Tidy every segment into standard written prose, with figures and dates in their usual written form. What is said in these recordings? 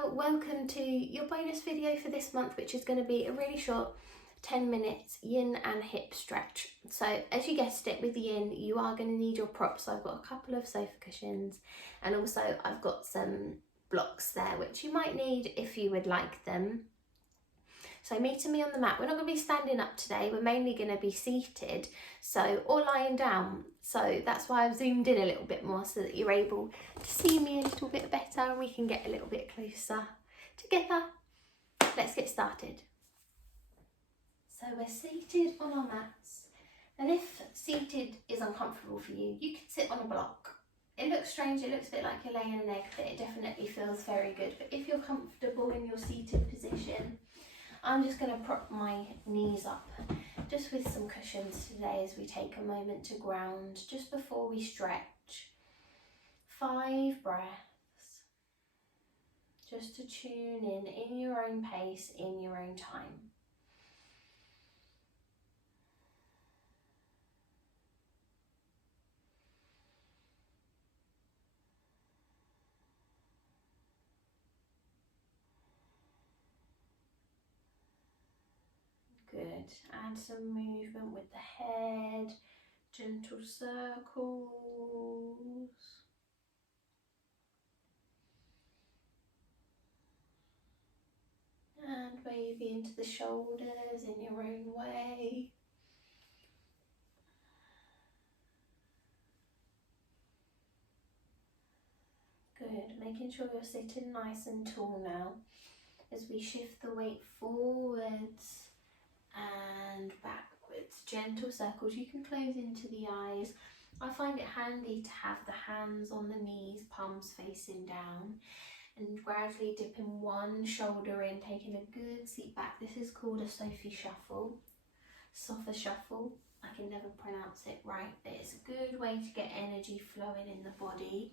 Hello, welcome to your bonus video for this month, which is going to be a really short 10 minutes yin and hip stretch. So as you guessed it, with the yin you are going to need your props. So I've got a couple of sofa cushions and also I've got some blocks there which you might need if you would like them. So meeting me on the mat, we're not going to be standing up today, we're mainly going to be seated, so or lying down. So that's why I've zoomed in a little bit more so that you're able to see me a little bit better and we can get a little bit closer together. Let's get started. So we're seated on our mats, and if seated is uncomfortable for you, you can sit on a block. It looks strange, it looks a bit like you're laying an egg, but it definitely feels very good. But if you're comfortable in your seated position, I'm just going to prop my knees up just with some cushions today as we take a moment to ground just before we stretch. 5 breaths, just to tune in your own pace, in your own time. Good. Add some movement with the head, gentle circles. And maybe into the shoulders in your own way. Good. Making sure you're sitting nice and tall now as we shift the weight forwards and backwards. Gentle circles. You can close into the eyes. I find it handy to have the hands on the knees, palms facing down, and gradually dipping one shoulder in, taking a good seat back. This is called a Sophie shuffle, Sofa shuffle. I can never pronounce it right, but it's a good way to get energy flowing in the body.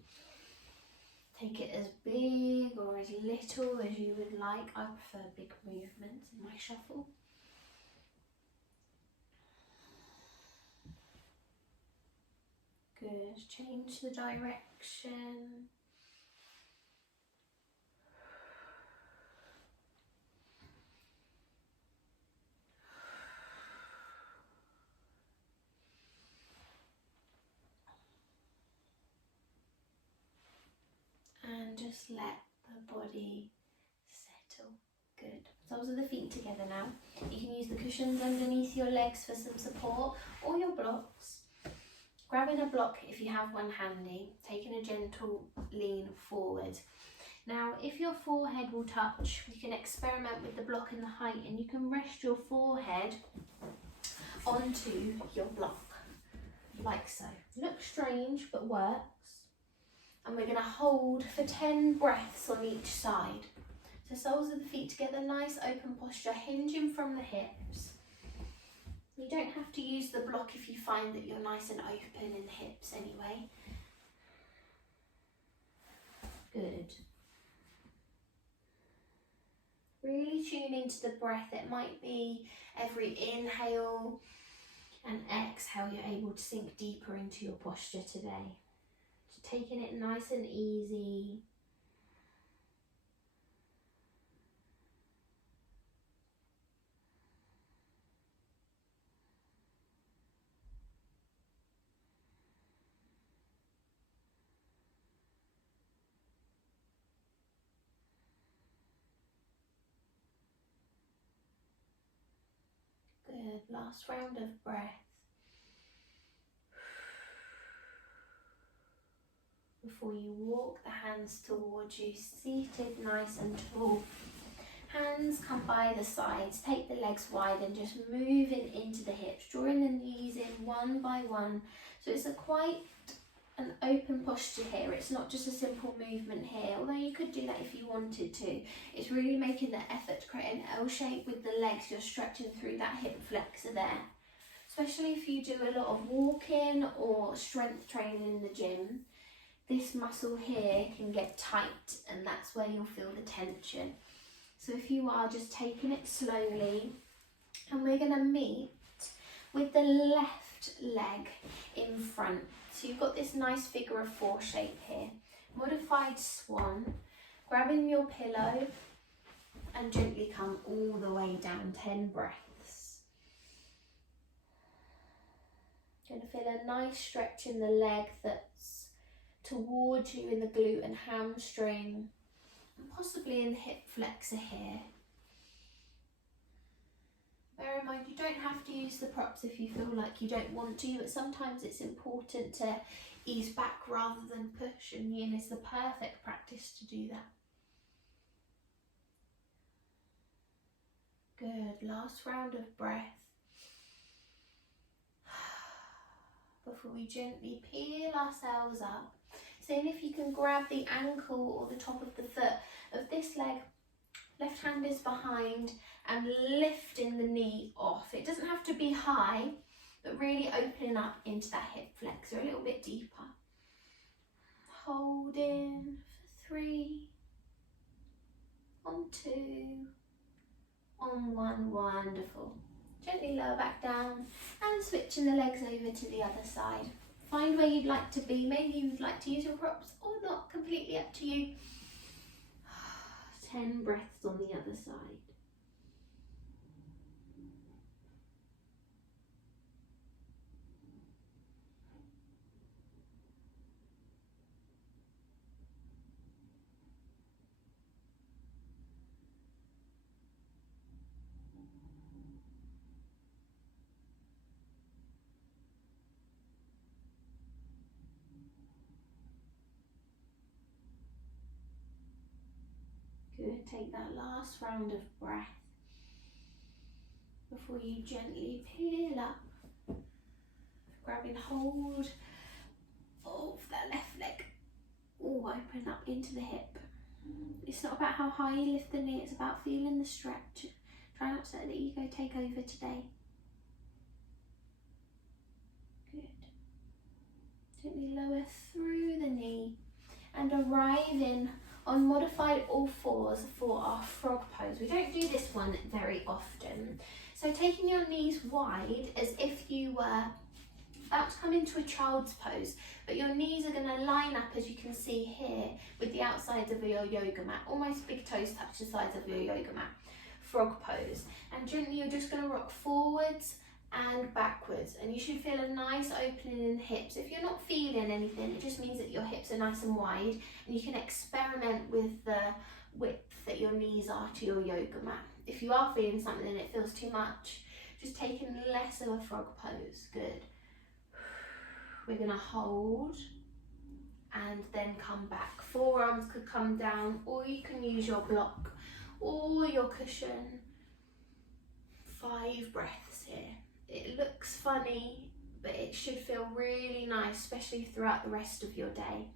Take it as big or as little as you would like. I prefer big movements in my shuffle. Good. Change the direction. And just let the body settle. Good. Soles of the feet together now. You can use the cushions underneath your legs for some support, or your blocks. Grabbing a block if you have one handy, taking a gentle lean forward. Now, if your forehead will touch, you can experiment with the block and the height, and you can rest your forehead onto your block, like so. Looks strange, but works. And we're going to hold for 10 breaths on each side. So soles of the feet together, nice open posture, hinging from the hips. You don't have to use the block if you find that you're nice and open in the hips anyway. Good. Really tune into the breath. It might be every inhale and exhale you're able to sink deeper into your posture today. So taking it nice and easy. Good, last round of breath. Before you walk the hands towards you, seated nice and tall. Hands come by the sides, take the legs wide and just moving into the hips, drawing the knees in one by one. So it's quite an open posture here. It's not just a simple movement here, although you could do that if you wanted to. It's really making the effort to create an L shape with the legs. You're stretching through that hip flexor there. Especially if you do a lot of walking or strength training in the gym, this muscle here can get tight and that's where you'll feel the tension. So if you are, just taking it slowly, and we're going to meet with the left leg in front. So you've got this nice figure of 4 shape here. Modified swan. Grabbing your pillow and gently come all the way down, 10 breaths. You're going to feel a nice stretch in the leg that's towards you in the glute and hamstring, and possibly in the hip flexor here. Bear in mind, you don't have to use the props if you feel like you don't want to, but sometimes it's important to ease back rather than push, and yin is the perfect practice to do that. Good, last round of breath. Before we gently peel ourselves up. Seeing if you can grab the ankle or the top of the foot of this leg. Left hand is behind and lifting the knee off. It doesn't have to be high, but really opening up into that hip flexor a little bit deeper. Hold in for 3, on 2, on 1, wonderful. Gently lower back down and switching the legs over to the other side. Find where you'd like to be. Maybe you'd like to use your props or not, completely up to you. 10 breaths on the other side. Good, take that last round of breath before you gently peel up, grabbing hold of that left leg. Oh, open up into the hip. It's not about how high you lift the knee, it's about feeling the stretch. Try not to let the ego take over today. Good. Gently lower through the knee and arriving on modified all fours for our frog pose. We don't do this one very often. So taking your knees wide as if you were about to come into a child's pose, but your knees are going to line up, as you can see here, with the outsides of your yoga mat. Almost big toes touch the sides of your yoga mat. Frog pose. And gently you're just going to rock forwards and backwards, and you should feel a nice opening in the hips. If you're not feeling anything, it just means that your hips are nice and wide, and you can experiment with the width that your knees are to your yoga mat. If you are feeling something and it feels too much, just taking less of a frog pose. Good. We're going to hold and then come back. Forearms could come down, or you can use your block or your cushion. 5 breaths here. It looks funny, but it should feel really nice, especially throughout the rest of your day.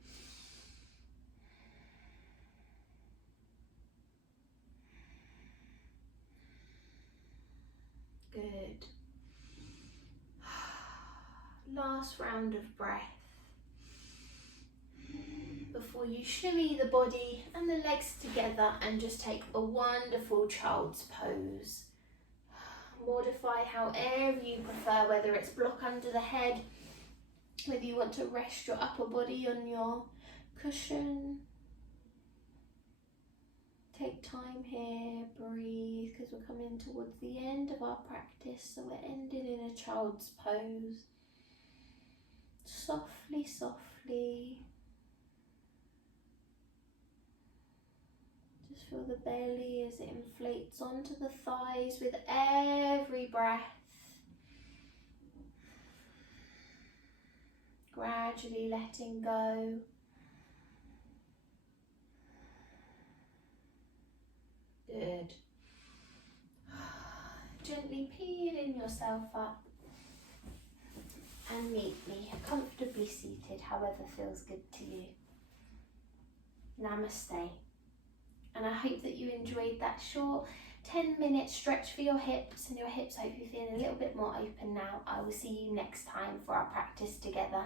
Good. Last round of breath before you shimmy the body and the legs together and just take a wonderful child's pose. Modify however you prefer, whether it's block under the head, whether you want to rest your upper body on your cushion. Take time here, breathe, because we're coming towards the end of our practice, so we're ending in a child's pose. Softly, softly. Just feel the belly as it inflates onto the thighs with every breath. Gradually letting go. Good. Gently peeling yourself up and meet me, comfortably seated, however feels good to you. Namaste. And I hope that you enjoyed that short 10-minute stretch for your hips, and your hips hope you're feeling a little bit more open now. I will see you next time for our practice together.